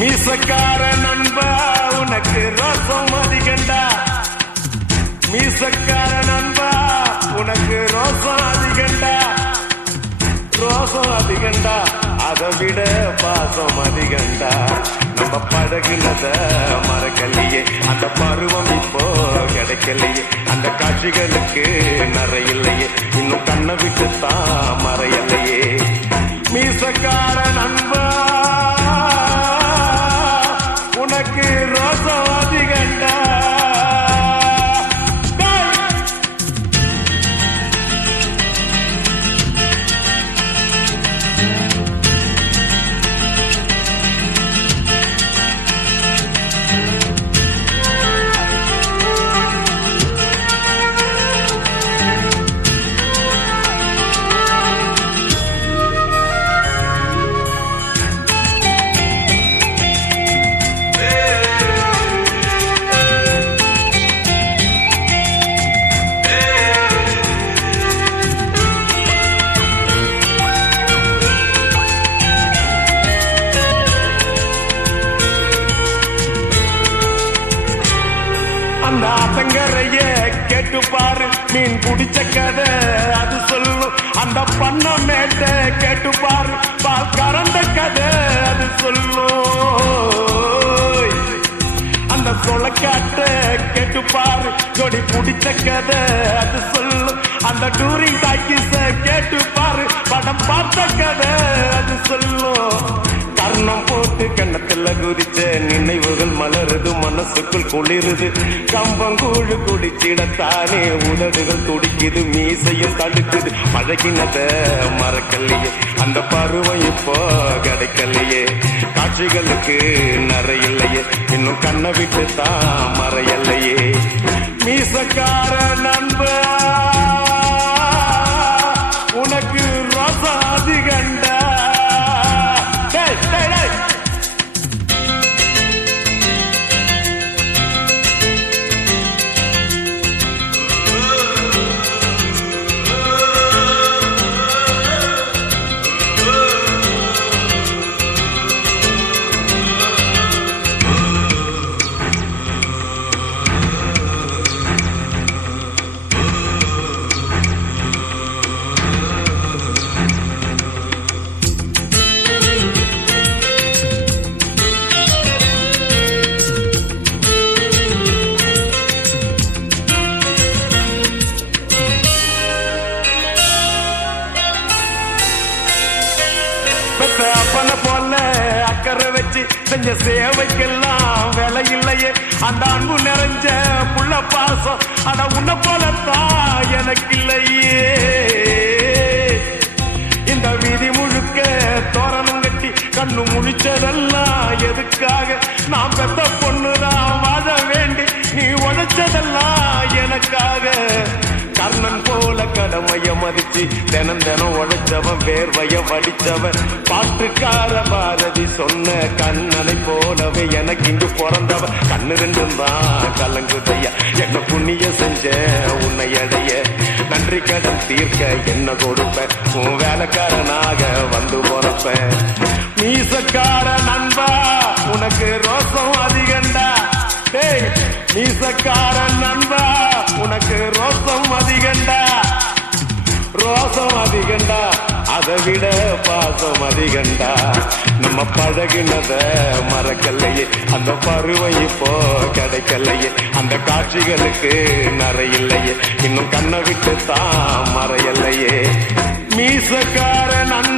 மீசக்கார நண்பா உனக்கு ரோசம் அதிகண்டா. மீசக்கார நண்பா உனக்கு ரோசம் அதிகண்டா. ரோசம் அதிகண்டா அதை விட பாசம் அதிகண்டா. நம்ம பழகினத மறக்கலையே, அந்த பருவம் இப்போ கிடைக்கலையே. அந்த காட்சிகளுக்கு நிறையில்லையே, இன்னும் கண்ணை விட்டு தான் மறையலையே. மீசக்கார நண்பா உனக்கு ரோசம் அதிகண்டா. அந்த ஆத்தங்கரைய கேட்டு பாரு, மீன் பிடிச்ச கதை அது சொல்லும். அந்த பண்ண மேட்ட கேட்டு பாரு, பால் கறந்த கதை அது சொல்லும். அந்த சொலக்காட்ட கேட்டு பாரு, கொடி பிடிச்ச கதை அது சொல்லும். அந்த டூரிங் டாக்கிஸ கேட்டு பாரு, படம் பார்த்த கதை அது சொல்லும். கர்ணம் போட்டு கண்ணத்துல குதிச்ச நினைவுகள் மலருது, மனசுக்குள் குளிருது. கம்பங்கூழு குடிச்சிடத்தானே உதடுகள் துடிக்குது, மீசையும் தடுக்குது. பழகினத மறக்கலையே, அந்த பருவம் இப்போ கிடைக்கலையே. காட்சிகளுக்கு நிறையில்லையே, இன்னும் கண்ணை விட்டு தான் மறையலையே. மீசக்கார நண்பா உனக்கு ரோசம் அதிகண்டா. அப்பன போல அக்கறை வச்சு செஞ்ச சேவைக்கெல்லாம் வேலை இல்லையே. அந்த அன்பு நிறைஞ்ச புள்ள பாசம் அட உன்ன போலத்தான் எனக்கு இல்லையே. இந்த வீதி முழுக்க தோரணம் கட்டி கண்ணு முழிச்சதெல்லாம் எதுக்காக? நான் பெத்த பொண்ணுதான் வாழ வேண்டி நீ உழைச்சதெல்லாம் எனக்காக. கர்ணன் போல கடமைய மதிச்சு தினம் தினம் உழைச்சவன், வேர்வைய வடிச்சவன். பாட்டுக்கார பாரதி சொன்ன கண்ணனை போலவே எனக்கு இங்கு பிறந்தவன். கண்ணு ரெண்டும் தான் கலங்குதையா, என்ன புண்ணிய செஞ்ச உன்னை அடைய. நன்றி கடன் தீர்க்க என்ன கொடுப்பேன், உன் வேலைக்காரனாக வந்து போறப்பேன். மீசக்கார நண்பா உனக்கு ரோசம் அதிகண்டா. மீசக்கார நண்பா உனக்கு ரோசம் அதிகண்டா. ரோசம் அதிகண்டா அதை விட பாசம் அதிகண்டா. நம்ம பழகினத மறக்கலையே, அந்த பருவம் இப்போ கிடைக்கலையே. அந்த காட்சிகளுக்கு நிறையில்லையே, இன்னும் கண்ணை விட்டு தான் மறையலையே. மீசக்கார நண்பா